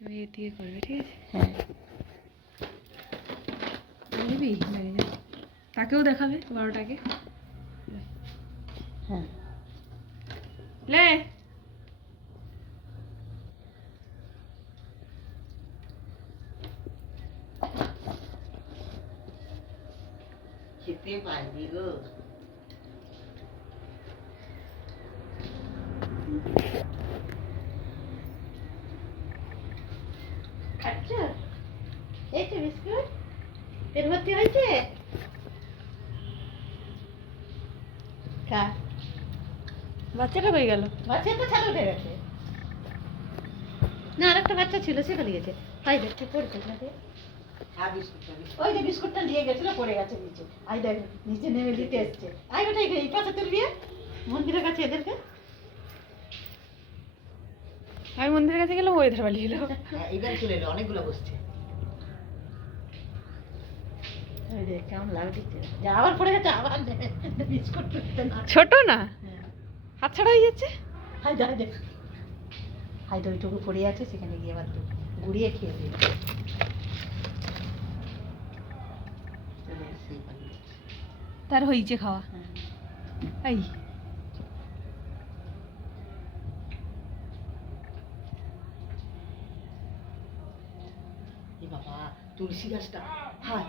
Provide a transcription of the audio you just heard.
তুমি এর দিকে করবে ঠিক আছে? হ্যাঁ। নিবি? লাগে যা। তাকেও দেখাবে বড়টাকে। হ্যাঁ। লে। খেতে পারবি গো। খাচ্ছ এই তো বিস্কুট? পেট ভর্তি হয়েছে? খা। বাচ্চাটা হয়ে গেল? বাচ্চা তো ছাড়া উঠে গেছে। না আরেকটা বাচ্চা ছিল সে চলে গেছে। হাই দেখতে পড়ছে না ওই যে বিস্কুটটা নিয়ে গেছিল পড়ে গেছে নিচে। আই দেখ নিচে নেমে দিতে এসছে। আই এই পাশে তুলবি মন্দিরের কাছে এদেরকে আমি মন্দিরের কাছে গেলাম ওই ধার পালিয়ে এলো। এইবার চলে এলো অনেকগুলো বসছে। কেমন যা আবার পড়ে গেছে আবার বিস্কুট ছোট না? হ্যাঁ। হাত ছাড়া হয়ে যাচ্ছে? হাই দেখ হাই দা ওইটুকু পড়ে আছে সেখানে গিয়ে আবার তো গুড়িয়ে খেয়ে এই পালিয়ে। তার হয়েছে খাওয়া। হ্যাঁ। এই। বাবা তুলসী গাছটা। হাই